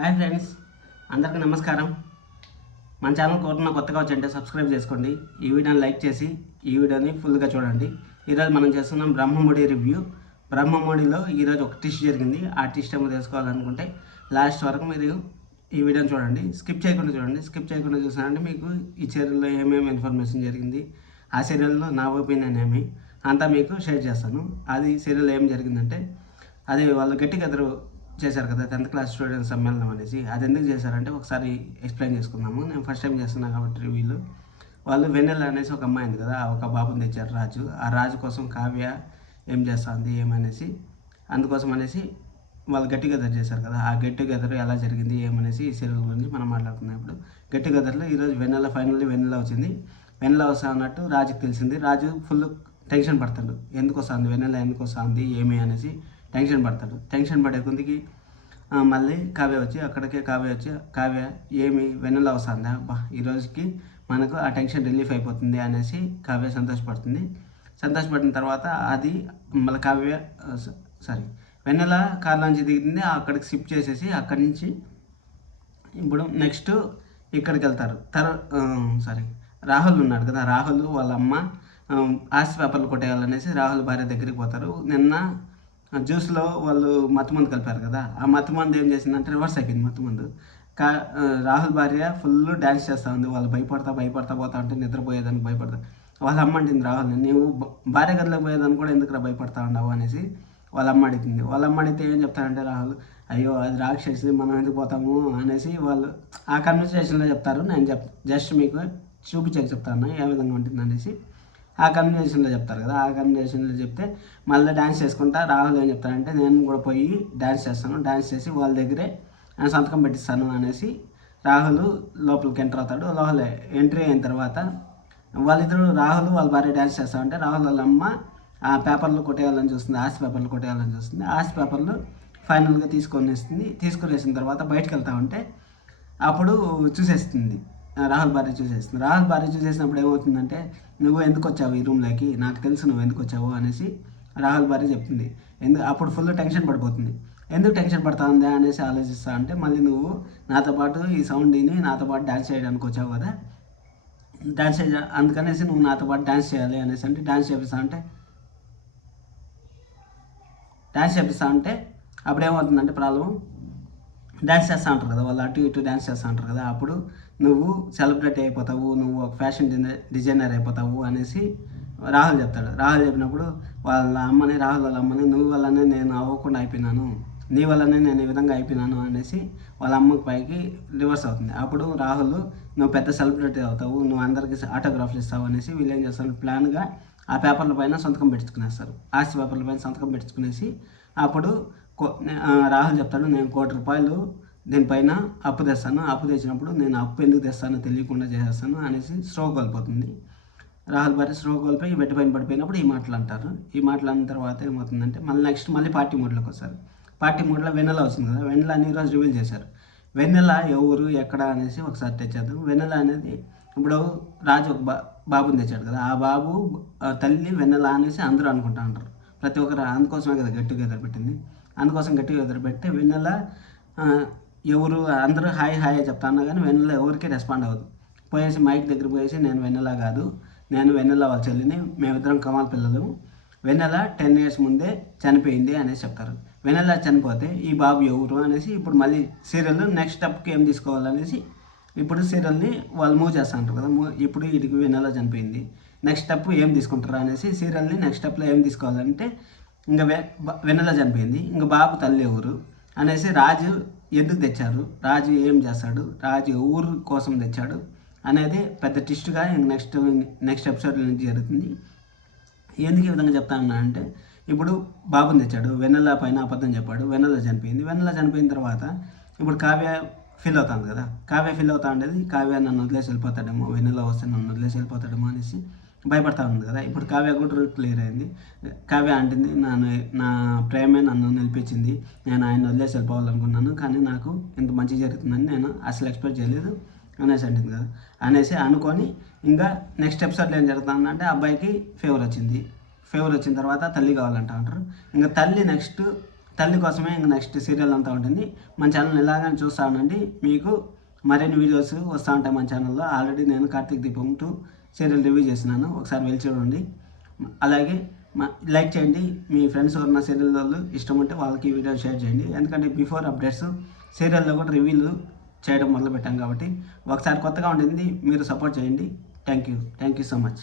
Hi friends, అందరికీ నమస్కారం. మన ఛానల్ కోరుతున్న కొత్తగా వచ్చంటే సబ్స్క్రైబ్ చేసుకోండి. ఈ వీడియోని లైక్ చేసి ఈ వీడియోని ఫుల్గా చూడండి. ఈరోజు మనం చేస్తున్నాం బ్రహ్మముడి రివ్యూ. బ్రహ్మముడిలో ఈరోజు ఒక ట్విస్ట్ జరిగింది. ఆ ట్విస్ట్ ఏమో తెలుసుకోవాలనుకుంటే లాస్ట్ వరకు మీరు ఈ వీడియోని చూడండి. స్కిప్ చేయకుండా చూడండి. స్కిప్ చేయకుండా చూసానంటే మీకు ఈ సీరియల్లో ఏమేమి ఇన్ఫర్మేషన్ జరిగింది, ఆ సీరియల్లో నా ఒపీనియన్ ఏమి అంతా మీకు షేర్ చేస్తాను. అది సీరియల్ ఏం జరిగిందంటే, అది వాళ్ళు గట్టిగా ఎదురు చేశారు కదా 10th క్లాస్ స్టూడెంట్ సమ్మేళనం అనేసి. అది ఎందుకు చేశారంటే ఒకసారి ఎక్స్ప్లెయిన్ చేసుకుందాము. నేను ఫస్ట్ టైం చేస్తున్నాను కాబట్టి రివ్యూలు. వాళ్ళు వెన్నెల అనేసి ఒక అమ్మాయి ఉంది కదా, ఒక బాబుని తెచ్చారు రాజు. ఆ రాజు కోసం కావ్య ఏం చేస్తుంది ఏమనేసి, అందుకోసం అనేసి వాళ్ళు గెట్ టుగెదర్ చేశారు కదా. ఆ గెట్ టుగెదర్ ఎలా జరిగింది ఏమనేసి ఈ సీరియల్ గురించి మనం మాట్లాడుతున్నాం. ఇప్పుడు గెట్ టుగెదర్లో ఈరోజు ఫైనల్లీ వెన్నెల వచ్చింది. వెన్నెల వస్తా అన్నట్టు రాజుకి తెలిసింది. రాజు ఫుల్ టెన్షన్ పడతాడు. ఎందుకు వస్తుంది వెన్నెల, ఎందుకు వస్తుంది ఏమి అనేసి టెన్షన్ పడతాడు. టెన్షన్ పడే కొద్దికి మళ్ళీ కావ్య ఏమి వెన్నెల వస్తుందా, బా ఈరోజుకి మనకు ఆ టెన్షన్ రిలీఫ్ అయిపోతుంది అనేసి కావ్య సంతోషపడిన తర్వాత అది మళ్ళీ వెన్నెల కార్లోంచి దిగింది. అక్కడికి షిఫ్ట్ చేసేసి అక్కడి నుంచి ఇప్పుడు నెక్స్ట్ ఇక్కడికి వెళ్తారు. రాహుల్ ఉన్నాడు కదా, రాహుల్ వాళ్ళ అమ్మ ఆస్తి పేపర్లు కొట్టేయాలనేసి రాహుల్ భార్య దగ్గరికి పోతారు. నిన్న జ్యూస్లో వాళ్ళు మత్తుమందు కలిపారు కదా, ఆ మత్తుమందు ఏం చేసిందంటే రివర్స్ అయిపోయింది మత్తుమందు. రాహుల్ భార్య ఫుల్ డ్యాన్స్ చేస్తూ ఉంది. వాళ్ళు భయపడతా పోతా అంటే నిద్రపోయేదానికి భయపడతా. వాళ్ళ అమ్మ అంటుంది రాహుల్ని, నీవు భార్య గదిలోకి పోయేదాన్ని కూడా ఎందుకు భయపడతా ఉండవు అనేసి వాళ్ళ అమ్మ అడిగింది. వాళ్ళ అమ్మ అడిగితే ఏం చెప్తారంటే రాహుల్, అయ్యో అది రాక్షసి, మనం ఎందుకు పోతాము అనేసి వాళ్ళు ఆ కన్వర్సేషన్లో చెప్తారు. నేను జస్ట్ మీకు చెప్తాను ఏ విధంగా ఉంటుంది అనేసి ఆ కన్వర్సేషన్లో చెప్తారు కదా. ఆ కన్వర్సేషన్లో చెప్తే మళ్ళీ డ్యాన్స్ చేసుకుంటా రాహుల్ ఏం చెప్తారంటే, నేను కూడా పోయి డ్యాన్స్ చేస్తాను, డ్యాన్స్ చేసి వాళ్ళ దగ్గరే సంతకం పెట్టిస్తాను అనేసి రాహుల్ లోపలికి ఎంటర్ అవుతాడు. లోపల ఎంట్రీ అయిన తర్వాత వాళ్ళిద్దరు రాహుల్ వాళ్ళ భార్య డ్యాన్స్ చేస్తామంటే రాహుల్ వాళ్ళ అమ్మ ఆ పేపర్లు కొట్టేయాలని చూస్తుంది, ఆస్తి పేపర్లు కొట్టేయాలని చూస్తుంది. ఆస్తి పేపర్లు ఫైనల్గా తీసుకునేసిన తర్వాత బయటకు వెళ్తా ఉంటే అప్పుడు చూసేస్తుంది రాహుల్ భార్య చూసేస్తుంది. రాహుల్ భార్య చూసేసినప్పుడు ఏమవుతుందంటే, నువ్వు ఎందుకు వచ్చావు ఈ రూమ్లోకి, నాకు తెలుసు నువ్వు ఎందుకు వచ్చావు అనేసి రాహుల్ భార్య చెప్తుంది. అప్పుడు ఫుల్ టెన్షన్ పడిపోతుంది. ఎందుకు టెన్షన్ పడతా ఉందా అనేసి ఆలోచిస్తా అంటే, మళ్ళీ నువ్వు నాతో పాటు ఈ సౌండ్ విని నాతో పాటు డ్యాన్స్ చేయడానికి వచ్చావు కదా, అందుకనేసి నువ్వు నాతో పాటు డ్యాన్స్ చేయాలి అనేసి అంటే డ్యాన్స్ చేపిస్తా అంటే అప్పుడు ఏమవుతుందంటే ప్రాబ్లం, డ్యాన్స్ చేస్తూ ఉంటారు కదా వాళ్ళు, అటు ఇటు డ్యాన్స్ చేస్తూ ఉంటారు కదా, అప్పుడు నువ్వు సెలబ్రిటీ అయిపోతావు, నువ్వు ఒక ఫ్యాషన్ డిజైనర్ అయిపోతావు అనేసి రాహుల్ చెప్తాడు. రాహుల్ చెప్పినప్పుడు రాహుల్ వాళ్ళ అమ్మని నువ్వు వల్లనే నేను అవ్వకుండా అయిపోయినాను, నీ వల్లనే నేను ఈ విధంగా అయిపోయినాను అనేసి వాళ్ళ అమ్మకి పైకి రివర్స్ అవుతుంది. అప్పుడు రాహుల్, నువ్వు పెద్ద సెలబ్రిటీ అవుతావు, నువ్వు అందరికీ ఆటోగ్రాఫ్లు ఇస్తావు అనేసి వీళ్ళు ఏం చేస్తారు, ప్లాన్గా ఆ పేపర్ల పైన సంతకం పెట్టుకునేస్తారు. ఆస్తి పేపర్ల పైన సంతకం పెట్టుకునేసి అప్పుడు రాహుల్ చెప్తాడు, నేను ₹1 కోటి దీనిపైన అప్పు తెస్తాను, అప్పు తెచ్చినప్పుడు నేను అప్పు ఎందుకు తెస్తానో తెలియకుండా చేసేస్తాను అనేసి స్ట్రోక్ కోల్పోతుంది. రాహుల్ భార్య స్ట్రోక్ కోల్పోయి బెడ్ పైన పడిపోయినప్పుడు ఈ మాటలు అంటారు. ఈ మాటలు అన్న తర్వాత ఏమవుతుందంటే మళ్ళీ పార్టీ మోడ్లోకి వస్తారు. పార్టీ మోడ్లో వెన్నెల వస్తుంది కదా, వెన్నెల అని ఈరోజు రివీల్ చేశారు. వెన్నెల ఎవరు ఎక్కడ అనేసి ఒకసారి తెచ్చేద్దాం. వెన్నెల అనేది ఇప్పుడు రాజు ఒక బాబుని తెచ్చాడు కదా, ఆ బాబు తల్లి వెన్నెల అనేసి అందరూ అనుకుంటా ఉంటారు ప్రతి ఒక్కరు. అందుకోసమే కదా గెట్ టుగెదర్ పెట్టింది. అందుకోసం గెట్ టుగెదర్ పెడితే వెన్నెల ఎవరు అందరూ హాయ్ చెప్తాను కానీ వెన్నెల ఎవరికి రెస్పాండ్ అవ్వదు. పోయేసి మైక్ దగ్గర పోయేసి, నేను వెన్నెల కాదు, నేను వెన్నెల వాళ్ళ చెల్లిని, మేమిద్దరం కమాల్ పిల్లలు, వెన్నెల 10 years ముందే చనిపోయింది అనేసి చెప్తారు. వెన్నెల చనిపోతే ఈ బాబు ఎవరు అనేసి ఇప్పుడు మళ్ళీ సీరియల్ నెక్స్ట్ స్టెప్కి ఏం తీసుకోవాలనేసి ఇప్పుడు సీరియల్ని వాళ్ళు మూవ్ చేస్తూ ఉంటారు కదా. ఇప్పుడు ఇది వెన్నెల చనిపోయింది, నెక్స్ట్ స్టెప్ ఏం తీసుకుంటారు అనేసి సీరియల్ని నెక్స్ట్ స్టెప్లో ఏం తీసుకోవాలంటే, ఇంకా వెన్నెల చనిపోయింది, ఇంకా బాబు తల్లి ఎవరు అనేసి, రాజు ఎందుకు తెచ్చారు, రాజు ఏం చేస్తాడు, రాజు ఊరు కోసం తెచ్చాడు అనేది పెద్ద ట్విస్ట్గా నెక్స్ట్ ఎపిసోడ్లో నుంచి జరుగుతుంది. ఎందుకు ఈ విధంగా చెప్తాను అంటే, ఇప్పుడు బాబుని తెచ్చాడు, వెన్నెల పైన అబద్ధం చెప్పాడు, వెన్నెల చనిపోయింది. వెన్నెల చనిపోయిన తర్వాత ఇప్పుడు కావ్య ఫీల్ అవుతాను కదా, కావ్య ఫీల్ అవుతా ఉండేది, కావ్య నన్ను వదిలేసి వెళ్ళిపోతాడేమో, వెన్నెల వస్తే నన్ను వదిలేసి వెళ్ళిపోతాడేమో అనేసి భయపడతా ఉంది కదా. ఇప్పుడు కావ్య కూడా రూట్ క్లియర్ అయింది. కావ్య అంటుంది, నా ప్రేమే నన్ను నిలిపించింది, నేను ఆయన వదిలేసి వెళ్ళిపోవాలనుకున్నాను, కానీ నాకు ఇంత మంచి జరుగుతుందని నేను అసలు ఎక్స్పెక్ట్ చేయలేదు అనేసి అంటుంది కదా. అనేసి అనుకొని ఇంకా నెక్స్ట్ ఎపిసోడ్లో ఏం జరుగుతుందంటే, అబ్బాయికి ఫేవర్ వచ్చింది తర్వాత తల్లి కావాలంటా అంటారు. ఇంకా తల్లి కోసమే ఇంకా నెక్స్ట్ సీరియల్ అంతా ఉంటుంది. మన ఛానల్ ఇలాగని చూస్తూ ఉండండి, మీకు మరిన్ని వీడియోస్ వస్తూ ఉంటాయి మన ఛానల్లో. ఆల్రెడీ నేను కార్తీక దీపం 2 సీరియల్ రివ్యూ చేసినాను, ఒకసారి వెళ్ళి చూడండి. అలాగే లైక్ చేయండి, మీ ఫ్రెండ్స్ ఉన్న సీరియల్ వాళ్ళు ఇష్టం ఉంటే వాళ్ళకి ఈ వీడియో షేర్ చేయండి. ఎందుకంటే బిఫోర్ అప్డేట్స్ సీరియల్లో కూడా రివ్యూలు చేయడం మొదలుపెట్టాం కాబట్టి ఒకసారి కొత్తగా ఉంటుంది, మీరు సపోర్ట్ చేయండి. Thank you so much.